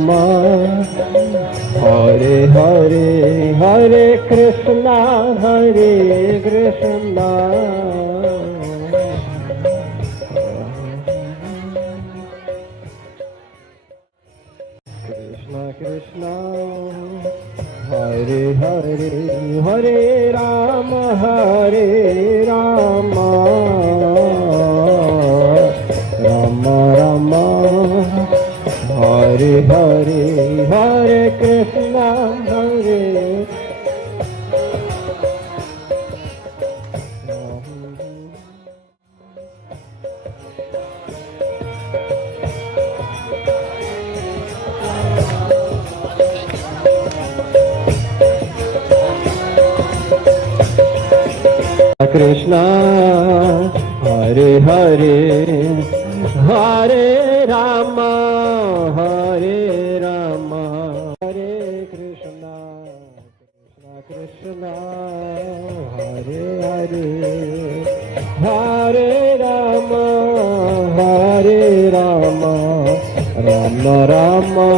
Rama, Hare Hare, Hare Krishna, Hare Krishna, Krishna Krishna, Hare Hare, Hare Rama, Hare Rama, Rama Rama, Hare Hare, Hare Krishna, Hare Krishna, Hare Hare, Hare Rama, Hare Rama, Hare Krishna, Krishna Krishna, Hare Hare, Hare Rama, Hare Rama, Rama Rama,